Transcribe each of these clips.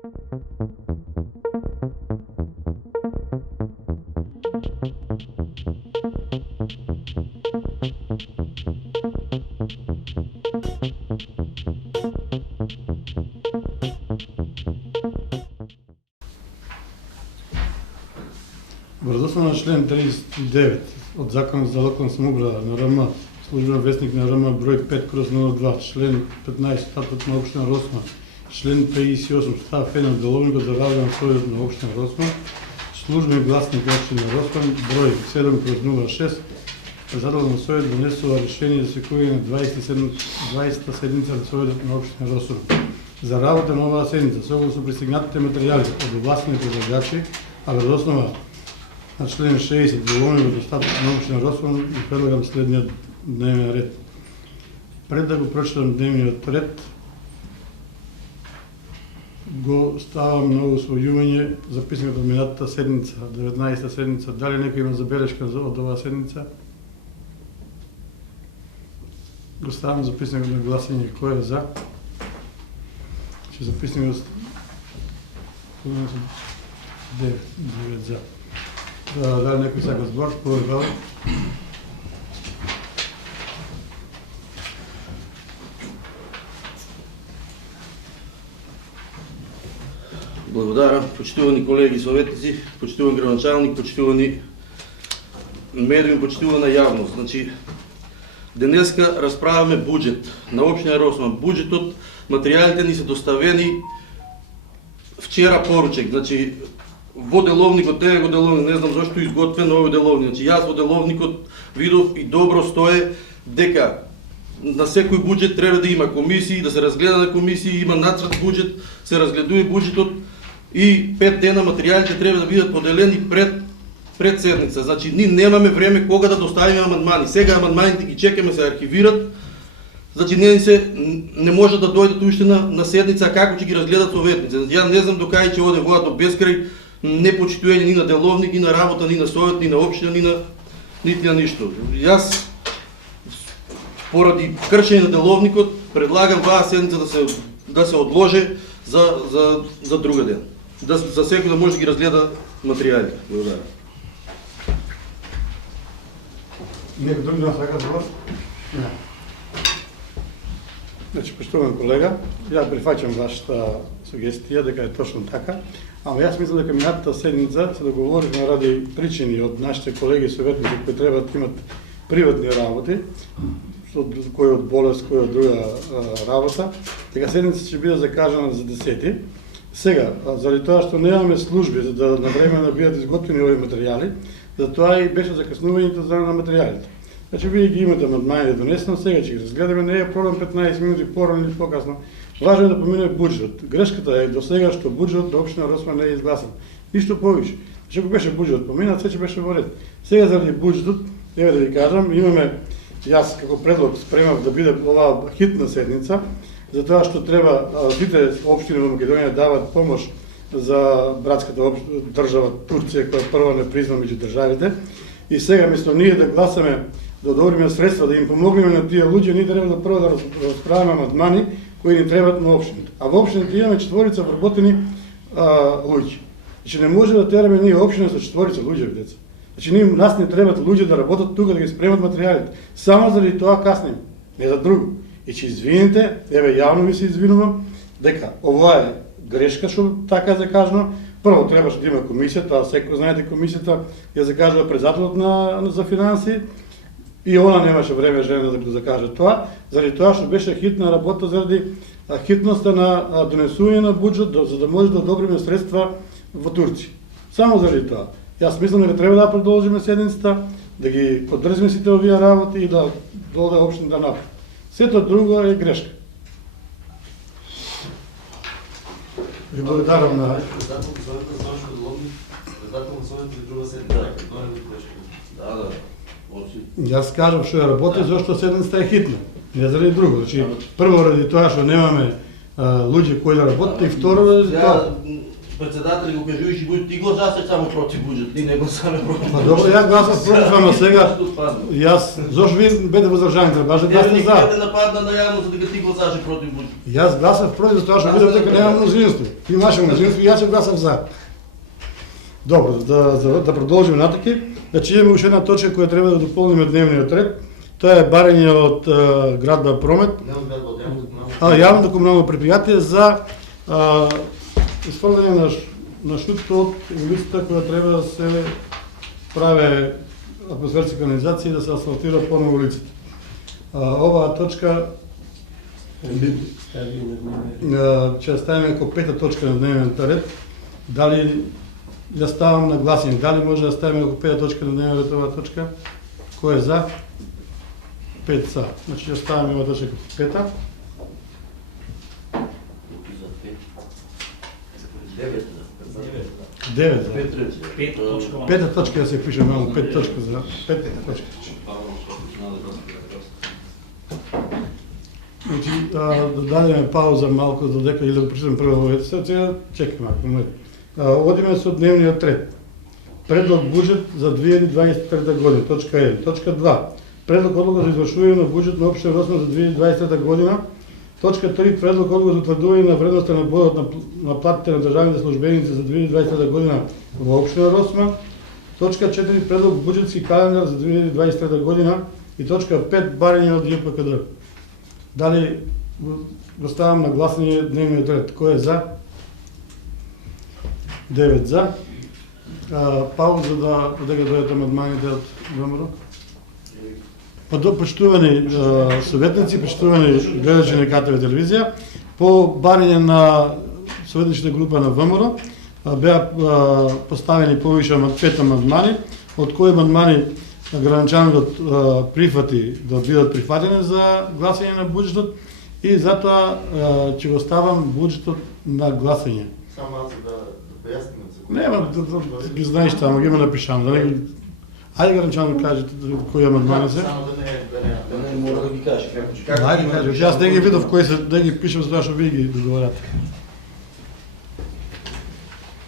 Врз основа на член 39 од Законот за локална самоуправа на РМ, службен вестник на РМ број 5/02, член 15 статут на општина Росма, член 58 став 1 од деловникот за работа на Советот на општина Росма, службен гласник општина Росма број 7/06, председателот на Совет донесува решение за свикување на 20-та седница на Советот на општина Росма. За работа на оваа седница, согласно пристигнатите материјали од овластени предлагачи, а врз основа на член 60 деловникот за статут на општина Росма, и предлагам следниот дневен ред. Пред да го прочитам дневниот ред, го ставам на усвојување записаното од минатата седница, 19-та седница. Дали некој има забелешка од оваа седница? Го ставам записаното на гласање. Кој е за? Ќе записаме 9 за. Дали некој сака збор? Повеќе. Благодарам, почитувани колеги советници, почитуван градоначалник, почитувани медиуми, почитувана јавност. Значи, денеска расправаме буџет на општина Росма. Буџетот, материјалите ни се доставени вчера поручек. Значи, во деловникот, не го деловник, не знам зашто изготвен овој деловник. Значи, јас во деловникот видов и добро стое дека на секој буџет треба да има комисии, да се разгледа на комисии, има нацрт буџет, се разгледува буџетот и 5 дена материјалите треба да бидат поделени пред седница. Значи, ние немаме време кога да доставиме амандмани. Сега амандманите ги чекаме се архивират. Значи, не може да дојдат уште на седница, а како ќе ги разгледат советници. Значи, ја не знам до кај ќе оде воа до бескрај, непочитување ни на деловник, ни на работа, ни на совет, ни на општина, нити на ништо. Јас, поради кршење на деловникот, предлагам ваа седница да се одложи за друга ден. За секој да може да ги разгледа материјали. Благодарам. Некој друг да сака збор? Не. Значи, поштован колега, ја прифаќам вашата сугестија дека е точно така, ама јас мислам дека минатата седница се договоривме ради причини од нашите колеги советници кои треба да имат приватни работи, кој од болест, кој од друга работа, дека седница ќе биде закажана за 10. Сега, заради тоа што немаме служби за да навреме да бидат изготвени овие материјали, затоа и беше закаснувањето за на материјалите. Значи, вие ги имате амандмани да донесено, сега ќе ги разгледаме, не е проблем 15 минути порано или покасно. Важно е да помине буџетот. Грешката е до сега што буџетот на општина Росма не е изгласан. Ништо повише. Значи, ако беше буџетот поминат, се ќе беше во ред. Сега заради буџетот, еве да ви кажам, имаме, јас како предлог спремав да биде оваа хитна седница, затоа што треба сите општини во Македонија дават помош за братската држава Турција, која прва не призна меѓу државите. И сега, место ние да гласаме, да одобриме средства, да им помогнеме на тие луѓе, ние треба да прво да расправаме амандмани кои ни требат на општините. А во општините имаме 4 вработени луѓе. Значи, не може да тераме ние општина со 4 луѓе, деца. Значи, нас не требат луѓе да работат тука, да ги спремат материјалите. Само заради тоа каснем, не за друго. И че извините, еве јавно ви се извинувам, дека ова е грешка што така закажано. Прво требаше да има комисија, тоа секој знаете комисијата ја закажува председателот за финанси и она немаше време жена да го закаже тоа, заради тоа што беше хитна работа заради хитноста на донесување на буџет, за да може да одобриме средства во Турција. Само заради тоа. Јас мислам дека треба да продолжиме седницата, да ги поддржиме сите овие работи и да доде општината напред. Сето друго е грешка. Ви благодарам на... Јас кажам што ја работи, зашто седницата е хитна. Не заради друго. Значи, прво ради тоа што немаме луѓе кои да работат и второ ради тоа. председател го кажуваш и будеш, ти гласаш само против буџет, ти не гласаме против. Па добро, ја гласав против, ама сега јас зошто ви бете воздржани, требаше да гласате за. Те нападна на јавност за дека ти гласаш против буџет. Јас гласав против затоа што видов дека нема мнозинство. Имаше мнозинство и јас ќе гласав за. Добро, да продолжиме натаки. Значи имаме уште една точка која треба да дополниме дневниот ред. Тоа е барање од градба Промет. Јавното комунално предпријатие за изфрлање на шутто од улицата која треба да се праве атмосферска канализација и да се асфалтира поново улицата. Оваа точка ќе ставиме како пета точка на дневниот ред. Дали ја ставам на гласање? Дали може да ставиме како пета точка на дневниот ред оваа точка? Кој е за? 5 са. Значи ја ставаме оваа точка како пета. 9 за. Пета точка да се пише малку, 5 точка за. 5 точка. Значи, да дадеме пауза малку додека или да прочитаме прво овој сега чекаме малку. Одиме со дневниот ред. Предлог буџет за 2023 година, точка 1. Точка 2. Предлог одлука за извршување на буџет на општина Росман за 2023 година. Точка 3. Предлог одлука за утврдување на вредноста на бодот на платите на државните службеници за 2023 година во општина Росман. Точка 4. Предлог буџетски календар за 2023 година и точка 5. Барање од ЈПКД. Дали го ставам на гласање дневниот ред? Кој е за? 9 за. Пауза да додека дојдат амандманите од ВМРО. Почитувани советници, почитувани гледачи на КТВ телевизија, по барање на советничката група на ВМРО беа поставени повише 5 амандмани, од кои амандмани граначалникот прифати да бидат прифатени за гласање на буџетот и затоа ќе го ставам буџетот на гласање. Само аз да појасниме за кој. Нема, ги знаеш таму, ги има напишано, да не. Ајде граначалник кажете кои амандмани се. Само да не Мора да ги кажеш. Ајде кажете, јас не ги видов кои се, да ги пишем затоа што вие ги договарате.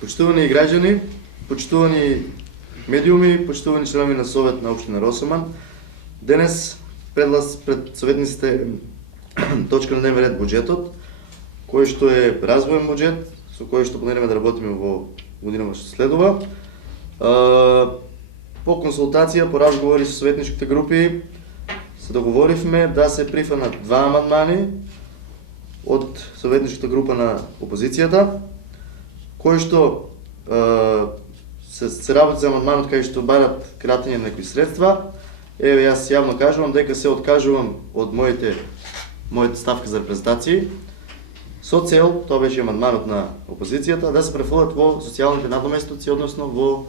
Почитувани граѓани, почитувани медиуми, почитувани членови на Совет на општина Росоман, денес пред советниците точка на дневен ред буџетот, кој што е развоен буџет, со кој што планираме да работиме во годинава што следува. По консултација, по разговори со советничките групи, се договоривме да се прифанат 2 амандмани од советничката група на опозицијата, кои што се работи за амандманот кај што барат кратење на некои средства. Еве јас јавно кажувам дека се откажувам од моите ставки за репрезентации со цел, тоа беше амандманот на опозицијата, да се префрлат во социјалните надоместоци, односно во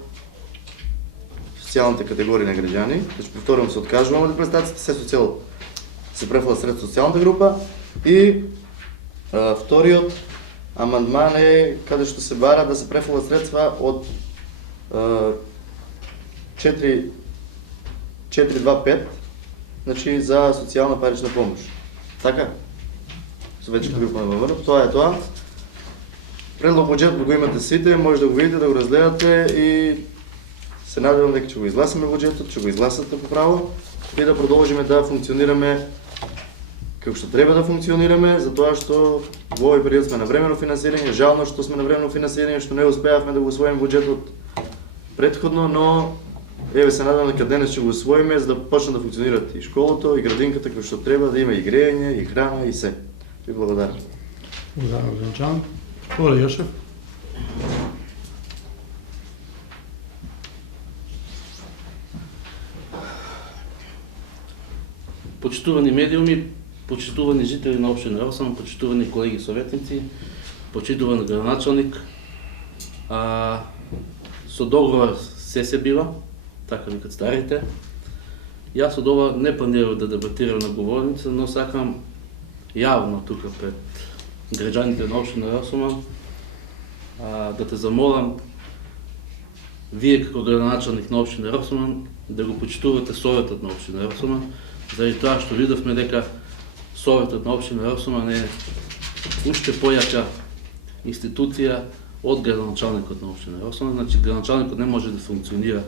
социјалните категории на граѓани. Значи повторувам, се откажувам од репрезентациите, се со цел се префрлат средства социјалната група и вториот амандман е каде што се бара да се префрлат средства од 425, значи за социјална парична помош. Така? Советничка група на ВМРО, тоа е тоа. Предлог буџет го имате сите, може да го видите, да го разгледате и се надевам дека ќе го изгласиме буџетот, ќе го изгласате по право и да продолжиме да функционираме како што треба да функционираме, затоа што во овој период сме на временно финансирање, жално што сме на временно финансирање, што не успеавме да го усвоиме буџетот претходно, но еве се надевам дека денес ќе го усвоиме за да почне да функционираат и школото, и градинката како што треба, да има и грејење, и храна, и се. Ви благодарам. Благодарам, граначалник. Оле Јошев. Почитувани медиуми, почитувани жители на општина Росман, почитувани колеги советници, почитуван граначалник, со договор се бива, така викат старите. Јас од ова не планирам да дебатирам на говорница, но сакам јавно тука пред граѓаните на општина Росман да те замолам вие како градоначалник на општина Росман да го почитувате Советот на општина Росман, заради тоа што видовме дека Советот на општина Росман е уште појака институција од градоначалникот на општина Росман. Значи, градоначалникот не може да функционира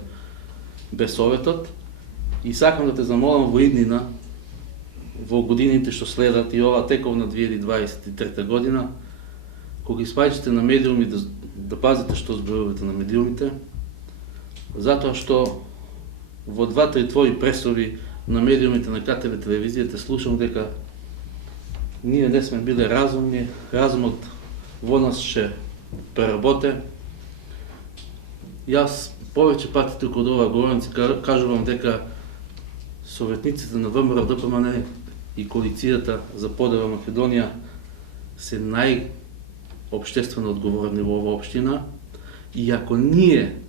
без советот. И сакам да те замолам во иднина, во годините што следат и ова теков на 2023 година, кога испаѓате на медиуми, да пазите што зборувате на медиумите, затоа што во 2-3 твои пресови на медиумите на КТВ телевизијата слушам дека ние не сме биле разумни, разумот во нас ще преработе. Јас повеќе пати тука од оваа говорница кажувам дека советниците на ВМРО ДПМН и коалицијата за подела Македонија се најобштествено одговорни во оваа општина и ако ние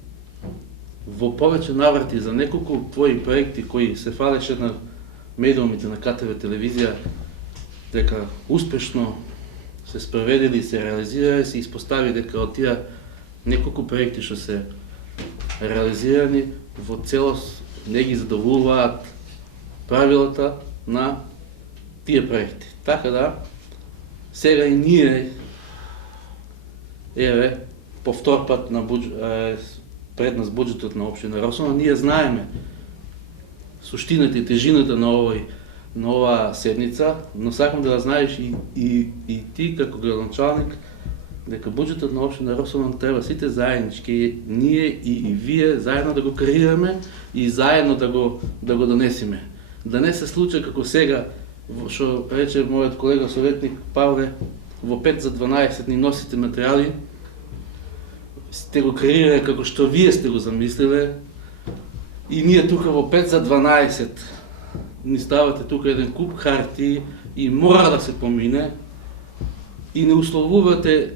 во повеќе наврати за неколку твои проекти кои се фалеше на медиумите на КТВ телевизија дека успешно се спроведели и се реализирали, се испостави дека од тие неколку проекти што се реализирани во целост не ги задоволуваат правилата на тие проекти. Така да, сега и ние, повтор пат пред нас буџетот на општина Росман, ние знаеме суштината и тежината на оваа седница, но сакам да знаеш и ти како градоначалник дека буџетот на општина Росман треба сите заеднички, ние и вие заедно да го креираме и заедно да го донесеме. Да не се случи како сега, што рече мојот колега советник Павле, во 5 за 12 ни носите материјали, сте го креирали како што вие сте го замислиле и ние тука во 5 за 12 ни ставате тука еден куп харти и мора да се помине и не условувате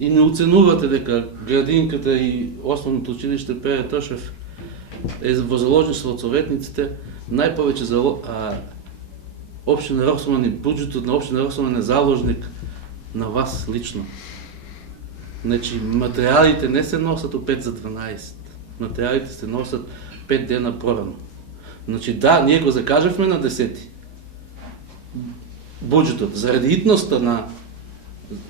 и не оценувате дека градинката и основното училиште Пере Тошев е во заложништво од советниците, најповеќе за општина Росман и буџетот на општина Росман е заложник на вас лично. Значи, материјалите не се носат у 5 за 12. Материјалите се носат 5 дена порано. Значи, да, ние го закажавме на 10. Буџетот, заради итноста на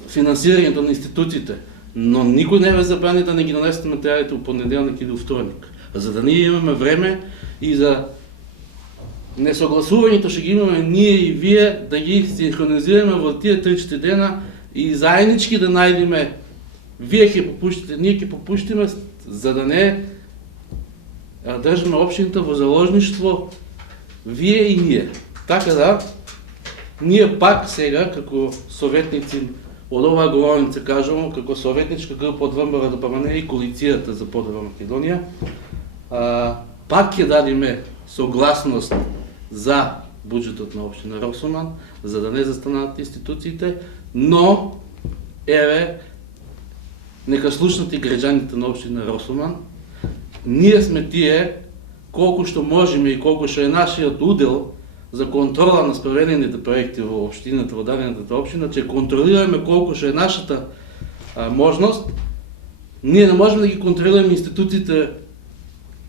финансирањето на институциите, но никој не ве забрани да не ги донесете материјалите у понеделник или у вторник. За да ние имаме време и за несогласувањето што ги имаме ние и вие да ги синхронизираме во тие 3-4 дена и заеднички да најдеме, вие ќе попуштите, ние ќе попуштиме, за да не држиме општината во заложништво вие и ние. Така да, ние пак сега, како советници од оваа говорница кажувам, како советничка група од ВМРО ДПМН и коалицијата за подела Македонија, пак ќе дадеме согласност за буџетот на општина Росман, за да не застанат институциите, но, нека слушнат и граѓаните на општина Росман, ние сме тие, колку што можеме и колку што е нашиот удел за контрола на спроведените проекти во општината, во дадената општина, че контролираме колку што е нашата можност, ние не можеме да ги контролираме институциите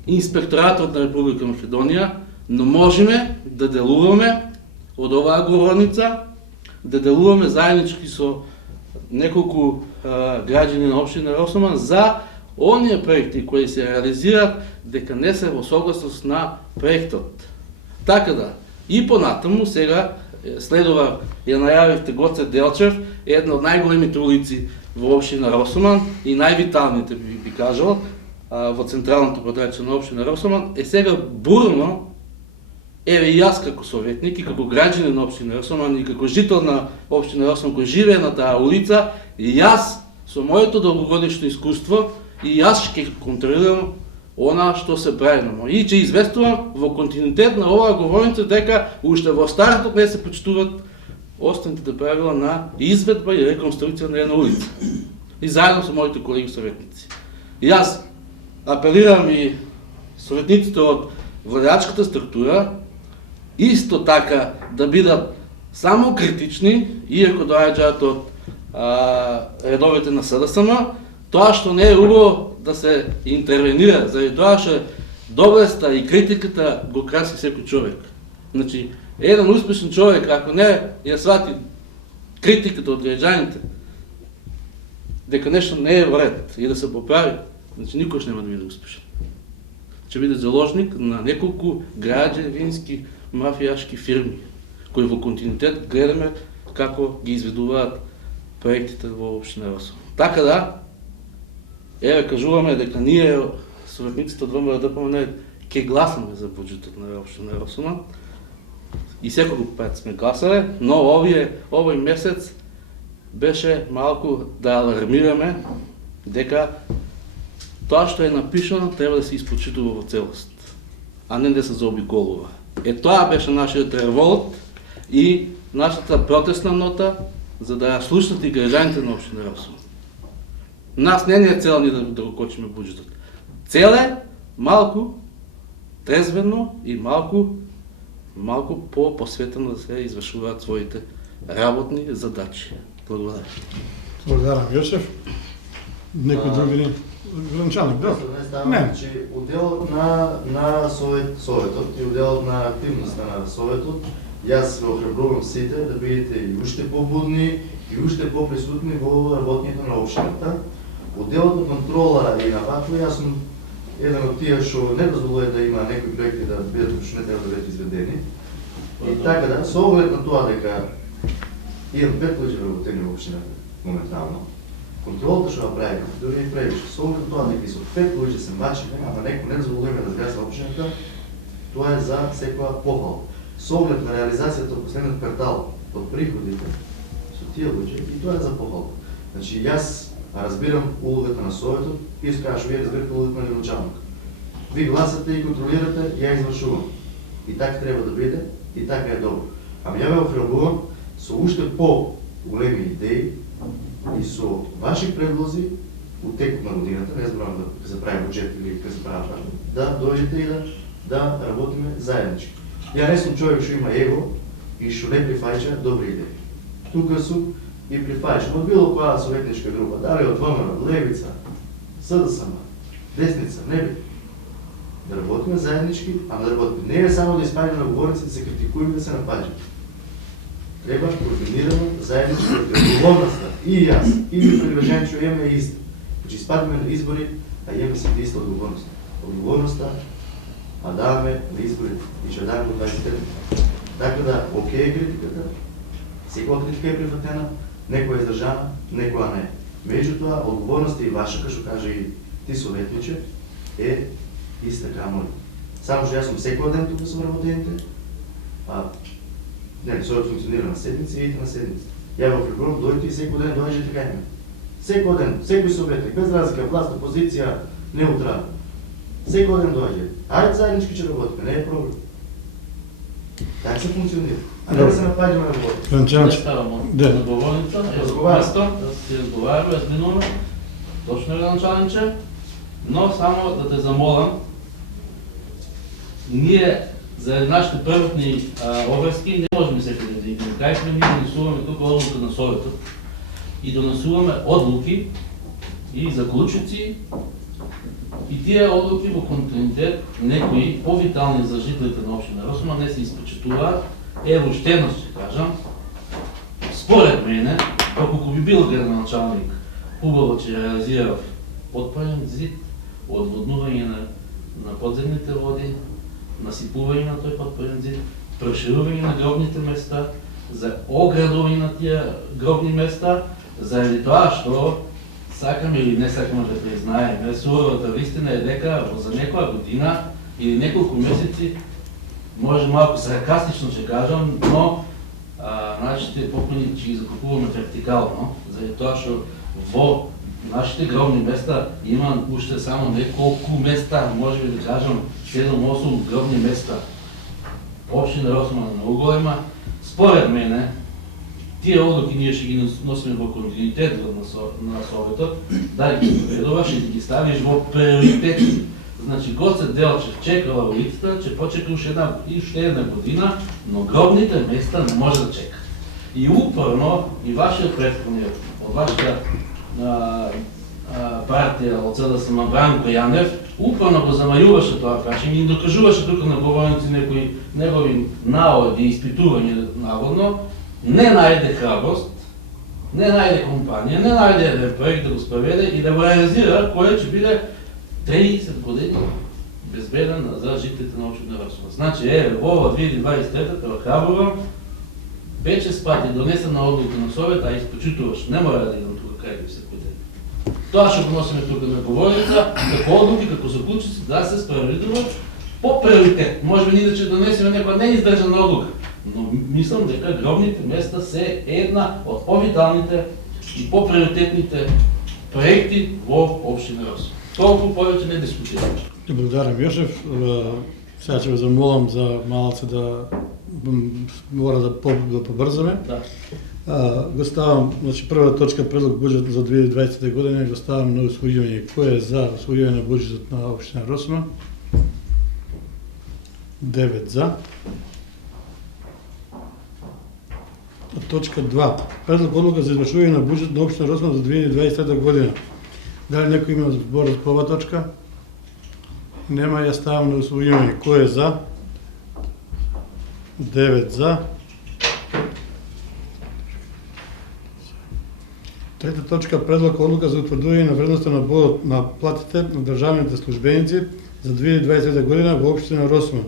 и инспекторатот на Република Македонија, но можеме да делуваме од оваа говорница, да делуваме заеднички со неколку граѓани на општина Росман за оние проекти кои се реализираат дека не се во согласност на проектот. Така да, и понатаму сега следува, ја најавивте Гоце Делчев, една од најголемите улици во општина Росман и највиталните би кажал, во централното подрачје на општина Росман, е сега бурно, и јас како советник и како граѓанин на општина Росман и како жител на општина Росман кој живее на таа улица, и јас со моето долгогодишно искуство и јас ќе контролирам она што се прави. И ќе известувам во континуитет на оваа говорница дека уште во стартот не се почитуваат основните правила на изведба и реконструкција на една улица. И заедно со моите колеги советници. И јас апелирам и советниците од владеачката структура исто така да бидат само критични, иако доаѓаат од редовите на СДСМ, тоа што не е убаво да се интервенира, заради тоа што доблеста и критиката го краси секој човек. Значи, еден успешен човек, ако не ја свати критиката од граѓаните, дека нешто не е во ред и да се поправи, значи никош нема да биде успешен. Ќе биде заложник на неколку граѓевински мафијашки фирми, кои во континуитет гледаме како ги изведуваат проектите во општина Росума. Така да, еве кажуваме дека ние, советниците од ВМРО-ДПМН, ќе гласаме за буџетот на општина Росума и секој пат сме гласале, но овој месец беше малку да алармираме дека тоа што е напишано треба да се испочитува во целост, а не да се заобиколува. Тоа беше нашиот револт и нашата протестна нота за да ја слушнат и граѓаните на општина Росума. Нас не е цел ни да го кочиме буџетот. Цел е малку трезвено и малку по-посветено да се извршуваат своите работни задачи. Благодарам. Благодарам, Јосеф. Некој други гранчалник, да? Не. Значи, отделот на Советот и отделот на активноста на Советот, јас ве охрабрувам сите да бидете и уште побудни и уште поприсутни во работењето на општината. Отделот на контрола и на вакво, јас сум еден од тие што не дозволува да има некои проекти да бидат што не треба да бидат изведени. И така да, со оглед на тоа дека имам 5 луѓе работени во општината моментално, контролата што ја правиме, дури и превише, со оглед на тоа дека и со 5 луѓе се мачиме, ама некој не дозволуваме да згазва општината, тоа е за секоја похвала. Со оглед на реализацијата во последниот квартал од приходите со тие луѓе, и тоа е за похвала. Значи, јас разбирам улогата на Советот, исто како што вие разбирате улогата на градоначалник. Ви гласате и контролирате, ја извршувам. И така треба да биде, и така е добро. Ама ја ве охрабрувам со уште по-големи идеи и со ваши предлози у текот на годината, не зборам да се прави буџет или да се прави важно, да дојдете и да работиме заеднички. Ја не сум човек што има его и што не прифаќа добри идеи. Тука сум и прифаќам од било која советничка група, дали од ВМРО, Левица, СДСМ, Десница, не би. Да работиме заеднички, ама да работиме. Не е само да испадиме на говорници, да се критикуеме, да се напаѓаме. Треба координирано, заеднички, одговорноста. И јас, и привържен што имаме иста. Значи испадиме на избори, а имаме сите иста одговорност. Одговорноста, а даваме на изборите и ќе даваме до 23. Така да, окей е критиката, секоја критика е прифатена, некоја е издржана, некоја не. Меѓутоа, одговорноста и ваша, како што каже и ти советниче, е иста камо ли. Само што јас сум секој ден тука со работените, не, Совет функционира на седмици и идите на седмици. Ја во приборам, дојдете и секој ден дојдете кај мене. Секој ден, секој советник, без разлика, власт, опозиција, неутрална. Секој ден дојде. Ајде заеднички ќе работиме, не е проблем. Така се функционира. А не да се напаѓаме на работи. Не ставам од договорница, место, да се разговараме, разминуваме, точно е началниче, но само да те замолам, ние за нашите првотни обврски не можеме секој ден да играме. Кајме ние донесуваме тука одлука на Советот и донесуваме одлуки и заклучици и тие одлуки во континуитет, некои повитални за жителите на општина Росума не се испочитуваат. Ево штедност ќе кажам, според мене, доколку би бил градоначалник, убаво ќе реализирав подпален зид, одводнување на подземните води, насипување на тој подпален зид, проширување на гробните места, за оградување на тие гробни места, заради тоа што сакаме или не сакаме да признаеме, суровата вистина е дека за некоја година или неколку месеци, може малку саркастично ќе кажам, но нашите покойни ќе ги закупуваме вертикално, заради тоа што во нашите гробни места има уште само неколку места, може би да кажам 7-8 гробни места. Општина Росума е многу голема. Според мене, тие одлуки ние ќе ги носиме во континуитет на Советот, да ги проведуваш и да ги ставиш во приоритети. Значи, Гоце Делчев чекала улицата, ќе почека уште една година, но гробните места не може да чекат. И упорно, и вашиот претходниот, од вашата партија, од СДСМ Бранко Јанев, упорно го замајуваше тоа прашање и докажуваше тука на говорници некои негови наводи и испитување наводно, не најде храброст не најде компанија, не најде еден проект да го спроведе и да го реализира, кој ќе биде 30 години безбеден за жителите на општина Росман. Значи, ова 2023-та во Храброво 5-6 пати донесена одлука на Совет, а испочитуваш, не мора да идам тука кај да се подели. Тоа што го носиме тука на говорица, како одлуки, како заклучици, да се справедливо по приоритет. Може би ние да донесеме некоја неиздржана одлука, но мислам дека гробните места се една од повиталните и по-приоритетните проекти во општина Росман. Толку повеќе не дискутираме. Благодарам, Јошев. Сега ќе ве замолам за малце да мора да побрзаме. Да. Го ставам, значи прва точка предлог буџет за 2020 година го ставам на усвојување. Кој е за усвојување на буџетот на општина Росман? 9 за. Точка 2. Предлог одлука за извршување на буџет на општина Росман за 2023 година. Дали некој има збор по оваа точка? Нема, ја ставам на усвојување. Кој е за? 9 за. Трета точка, предлог одлука за утврдување на вредноста на бодот на платите на државните службеници за 2020 година во општина Росман.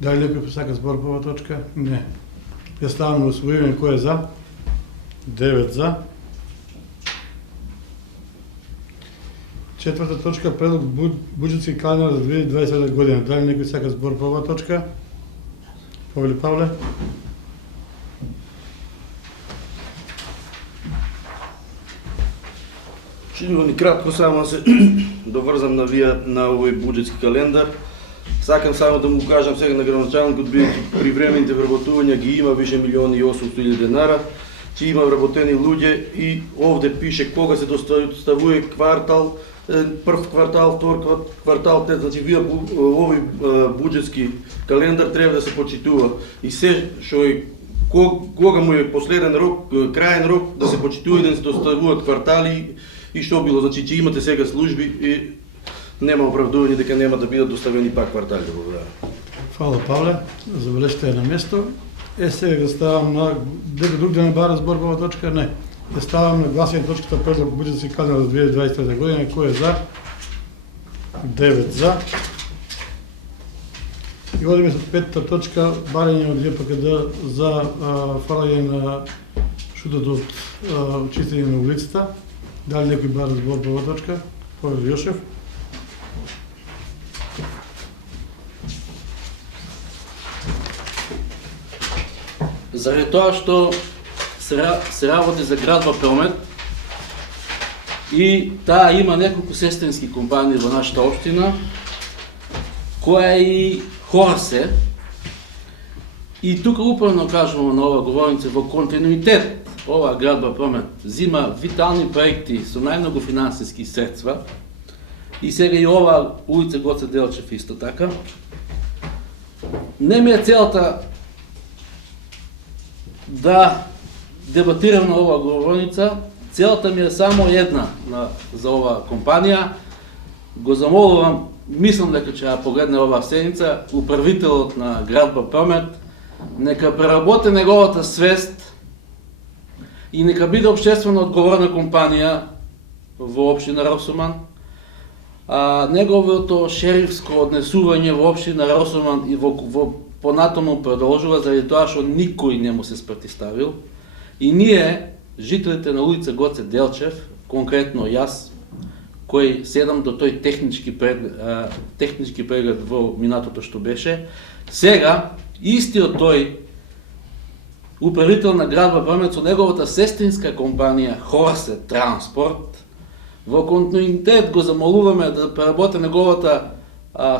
Дали некој посака збор по оваа точка? Не. Ја ставам на усвојување. Кој е за? 9 за. Четврта точка, предлог буџетски календар за 2020 година. Дали некој сака збор по оваа точка? Повели Павле? Чудо кратко само да се доврзам на овој буџетски календар. Сакам само да му кажам сега на градоначалникот, бидејќи привремените вработувања ги има више 1.800.000 денари, че има вработени луѓе и овде пише кога се доставува квартал, прв квартал, втор квартал, значи вие овој буџетски календар треба да се почитува и се што е кога му е последен рок, краен рок да се почитува и да се доставуваат квартали и што било, значи че имате сега служби и нема оправдување дека нема да бидат доставени пак квартали. Благодарам. Фала Павле, забележката е на место. Сега го ставам на друг да не бара збор по оваа точка, не. Ја ставам на гласање точката предлог буџетски календар за 2020 година. Кој е за? 9 за. И одиме со петта точка, барање од ЈПКД за фалање на шутот од чистење на улицата. Дали некој бара збор по оваа точка? Повели Јошев. Заради тоа што се работи за градба Промет и таа има неколку сестрински компании во нашата општина, која и Хорсе, и тука управно кажувам на ова говорница, во континуитет ова градба Промет зима витални проекти со најмногу финансиски средства и сега и ова улица Гоце Делчев исто така. Не ми е целта да дебатирам на оваа говорница, целта ми е само една за оваа компанија. Го замолувам, мислам дека ќе ја погледне оваа седница, управителот на градба Промет, нека преработи неговата свест и нека биде општествено одговорна компанија во општина Росоман. Неговото шерифско однесување во општина Росоман и во понатаму продолжува заради тоа што никој не му се спротивставил. И ние, жителите на улица Гоце Делчев, конкретно јас, кој седам до тој технички преглед во минатото што беше, сега истиот тој управител на градба Промет со неговата сестринска компанија Хорсе Транспорт, во континуитет го замолуваме да преработи неговата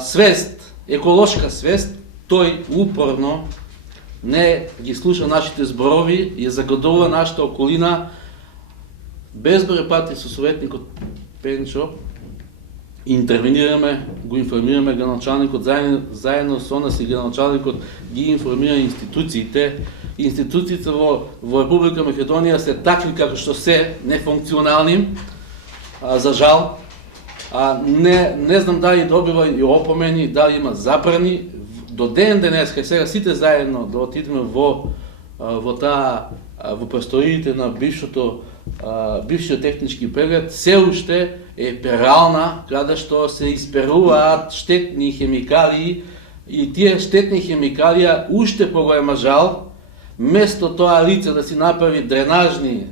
свест, еколошка свест. Тој упорно не ги слуша нашите зборови и загадува нашата околина. Безброј пати со советникот Пенчо интервенираме, го информираме градоначалникот, заедно со нас и градоначалникот ги информира институциите. Институциите во Република Македонија се такви како што се нефункционални, за жал. Не знам дали добива и опомени, дали има забрани. До ден денеска, сега сите заедно да отидеме во таа во просториите на бившиот технички преглед се уште е перална, каде што се исперуваат штетни хемикалии и тие штетни хемикалија уште поголема жал, место тоа лице да си направи дренажни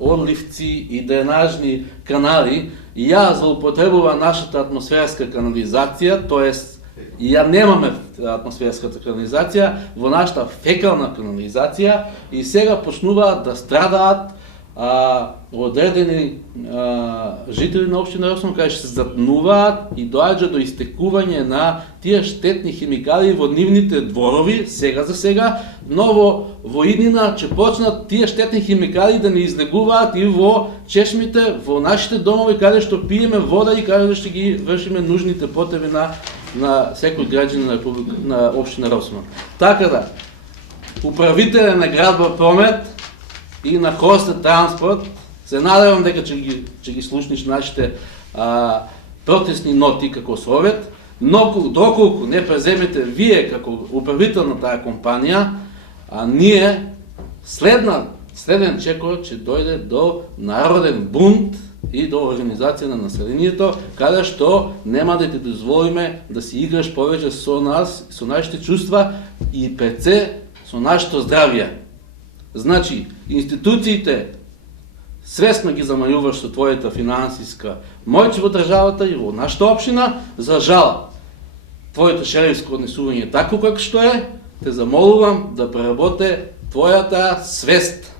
одливци и дренажни канали, ја злоупотребува нашата атмосферска канализација, тоест ја немаме атмосферската канализација во нашата фекална канализација и сега почнуваат да страдаат одредени жители на општина Росман, кај што се затнуваат и доаѓа до истекување на тие штетни хемикали во нивните дворови, сега за сега, но во иднина ќе почнат тие штетни хемикали да не излегуваат и во чешмите, во нашите домови, каде што пиеме вода и каде што ги вршиме нужните потреби на секој граѓанин на општина Росман. Така да, управителен на градба Промет и на Хорстед Транспорт, се надевам дека ќе ги слушниш нашите протестни ноти како совет, но доколку не преземете вие како управител на таа компанија, ние следен чекор ќе дојде до народен бунт и до организација на населението, каде што нема да ти дозволиме да си играш повеќе со нас, со нашите чувства и пред се со нашето здравје. Значи, институциите свесно ги замајуваш со твојата финансиска моќ во државата и во нашата општина, за жал, твоето шерифско однесување тако како што е, те замолувам да преработе твојата свест.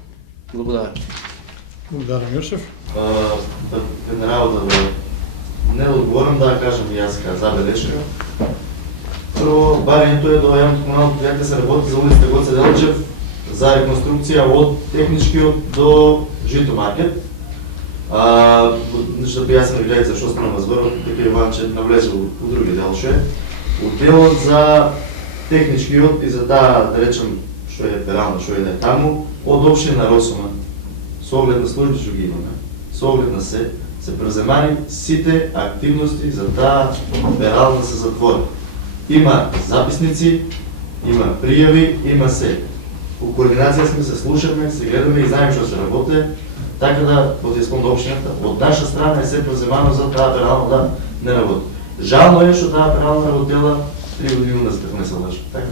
Благодарам. Благодарам, Јошев. Генерал, не одговорам да кажам и јас ка забелешка. Прво, барањето е до јавното комунално предпријатие се работи за улицата Гоце Делчев за реконструкција од техничкиот до Житомаркет. Значи да јас гледам за што стана зборот, дека Иванче навлезе у други делше. У делот за техничкиот и за таа, да речем, што е перална, што е таму, од општина Росман, со оглед на служби што ги имаме, со оглед на се преземани сите активности за таа перална да се затвори. Има записници, има пријави, има се. У координација сме се слушаме, се гледаме и знаеме што се работи, така да од исполнителната општината, од наша страна е се преземано за таа перална да не работи. Жално е што таа перална работела 3 години уназад, како не се лажам. Така?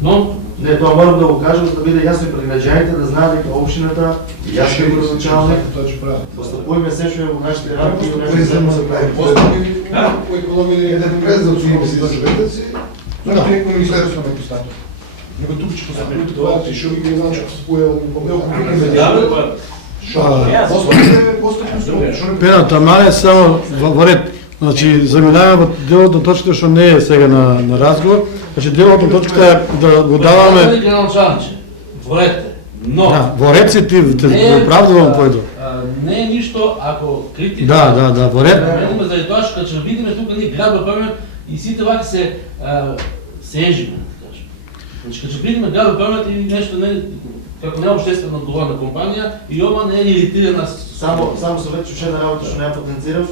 Но Не, тоа морам да го кажам, за да биде јасно и пред граѓаните, да знаат дека општината и јас како градоначалник постапуваме се што е во нашите рамки и во нашите земји. Економија еден презел што си доживете значи некој министерство не постапи. Него тук што се тоа ти шо ги значи што се појава Пената мале само во ред. Значи, заминаваме во делот на точката што не е сега на разговор. Значи, делот на точката е да го даваме... но... Во ред си ти, те оправдувам појдо. Не е ништо ако критика... Да, во ред. Менеме заради тоа што ќе видиме тука ние градба Промет и сите вака се ежиме, да кажем. Значи, ќе видиме градба Промет и нешто не како не е општествено одговорна компанија и ова не е иритирана... Само совет што една работа што не ја потенцирав,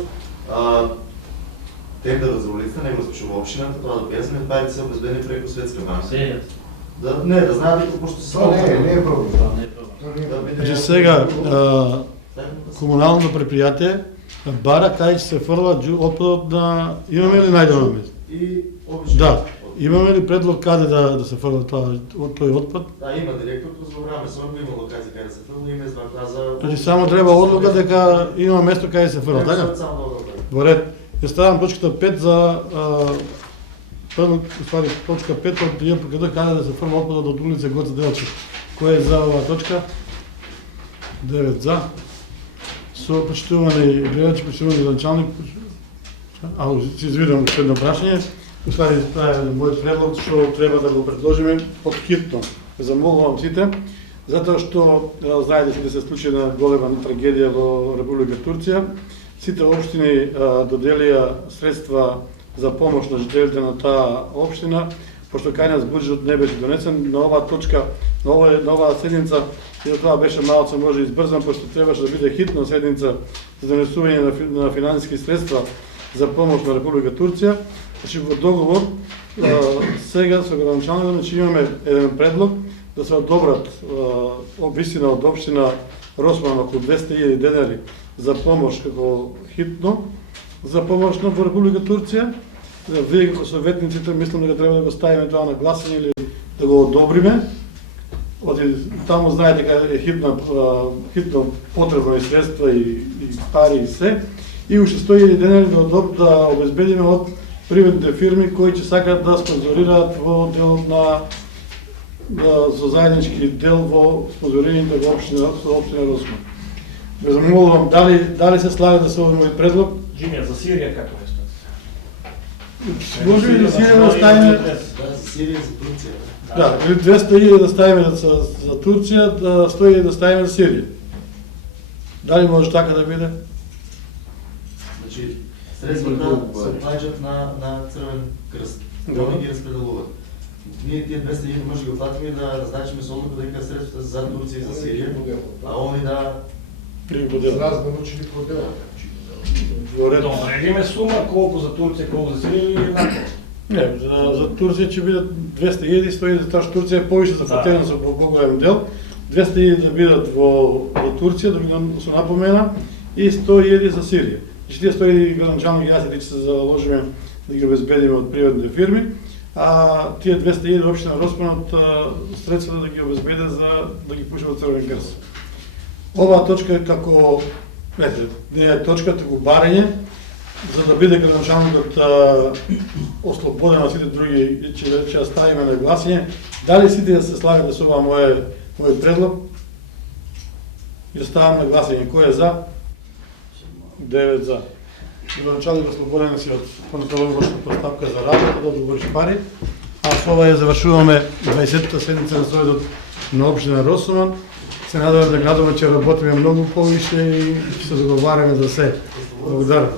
тендерот за улицата не го спишува општината, тоа да пијасаме, парите се обезбедени преку Светска банка. Да знаат дека пошто се тоа не е проблем. Значи сега комуналното предпријатие бара кај ќе се фрла отпадот на... Имаме ли најдено место? И обично. Да. Имаме ли предлог каде да се фрла тој отпад? Да, има директор, разговараме со него, има локација каде се фрла, има извакта за... Значи само треба одлука дека има место каде се фрла, така? Во ред. Ја ставам точката 5 за точка 5 од ЈПКД каде да се фрла отпадот од улица Гоце Делчев. Кој е за оваа точка? 9 за. Со почитувани гледачи, почитувани началник. Се извидам следно прашање. Уствари, тоа е мојот предлог што треба да го предложиме поthitno. Замолувам сите, затоа што знаете дека се случи една голема трагедија во Република Турција. Сите општини доделија средства за помош на жителите на таа општина, пошто кај нас буџетот не беше донесен на оваа точка, на оваа седница, и тоа беше малку може избрзан, пошто требаше да биде хитна седница за донесување на финансиски средства за помош на Република Турција. Значи во договор сега со градоначалникот имаме еден предлог да се одобрат висина од општина Росман околу 200.000 денари за помош како хитно за помош на Република Турција. Вие како советниците мислам дека треба да го ставиме тоа на гласање или да го одобриме. Таму знаете дека е хитно потребно и средства и пари и се. И уште 100.000 денари да обезбедиме од приватните фирми кои ќе сакаат да спонзорираат во делот со заеднички дел во спонзорираните во општина Росман. Ве замолувам дали се слага да се овој мој предлог? Джимија, за Сирија како е стои? Може ли да Сирија да ставиме? Да, за Сирија и за Турција. Да, или 200.000 да ставиме за Турција, да 100.000 да ставиме за Сирија. Дали може така да биде? Значи, средствата се плаќаат на Црвен крст. Добро. Они ги распределуваат. Ние тие 200.000 може да ги платиме да назначиме со одлука дека средствата за Турција и за Сирија, а они да Или подел. Размерно че ги поделат. Во ред. Одредиме сума колку за Турција, колку за Сирија или еднакво? Не, за Турција ќе бидат 200.000, 100.000 затоа што Турција е повише зафатена со поголем дел. 200.000 да бидат во Турција, да ги се напомена, и 100.000 за Сирија. Значи тие 100.000 граначални јаси ќе се заложиме да ги обезбедиме од приватните фирми, а тие 200.000 општина Росман од средствата да ги обезбеде за да ги пуша во Црвен крст. Оваа точка е како, не е точка, тако барење, за да биде граначалникот ослободен од сите други, ќе ја ставиме на гласање. Дали сите да се слагате со ова мој предлог? Ја ставам на гласање. Кој е за? 9 за. Граначалник ослободен си од понаталогошна поставка за работа, да договориш пари. А со ова ја завршуваме 20-та седница на Советот на општина Росман. Се надевам дека надомно ќе работиме многу повише и ќе се договараме за се. Благодарам.